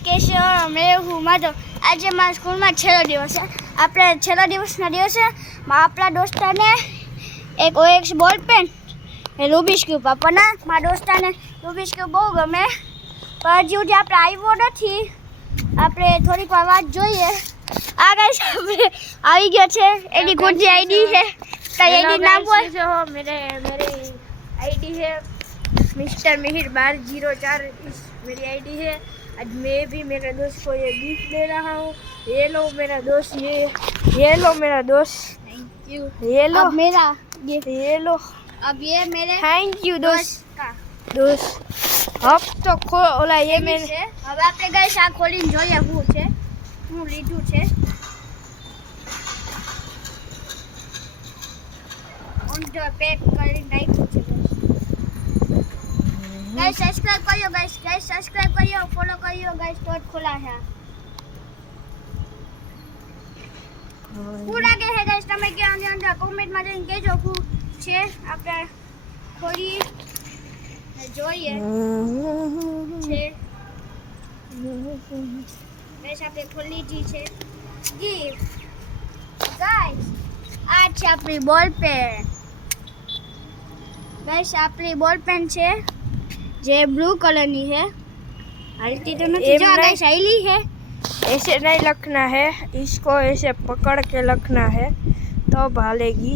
કેશવ મેં હું માધવ આજે મારા સ્કૂલમાં છેલ્લો દિવસ છે. આપણે છેલ્લા દિવસના દિવસે આપણા દોસ્તાને એક OX બોલ પેન એ રૂબિક્સ ક્યુબ આપવાના. મારા દોસ્તાને રૂબિક્સ ક્યુબ બહુ ગમે પણ હજી સુધી આપણે આવ્યો નથી. આપણે થોડીક વાર વાત જોઈએ. આ ગાઈસ આપણે આવી ગયો છે. એની ખુદની આઈડી છે. કઈ આઈડી નામ બોલ. मेरे आईडी है मिस्टर मिहिर 1204 मेरी आईडी है. आज मैं भी मेरे दोस्त को ये गिफ्ट दे रहा हूँ. ये लो मेरा दोस्त, ये लो मेरा दोस्त, थैंक यू. ये लो अब मेरा ये लो. अब ये मेरे थैंक यू दोस्त. का दोस्त अब तो ओला ये मेरे છે. હવે આપણે ગાઈસ આ ખોલીને જોઈએ શું છે, શું લીધું છે. ઓન ધ પેક કરી નાખ્યું છે. ગાઈસ સબસ્ક્રાઇબ કર્યો, ગાઈસ સબસ્ક્રાઇબ કર્યો, ફોલો કર્યો ગાઈસ. તો જ ખોલા છે. શું લાગે છે ગાઈસ? તમે કે અંદર કોમેન્ટમાં જઈને કહેજો શું છે. આપણે ખોલી જોઈએ છે. ગાઈસ આપણે ખોલી લીધી છે ગિફ્ટ. ગાઈસ આ છે આપણી બોલ પેન. ગાઈસ આપણી બોલ પેન છે જે બ્લુ કલરની है. हल्की तो नहीं जा गाइस, हाईली है. ऐसे नहीं लिखना है, इसको ऐसे पकड़ के लिखना है तब हालेगी.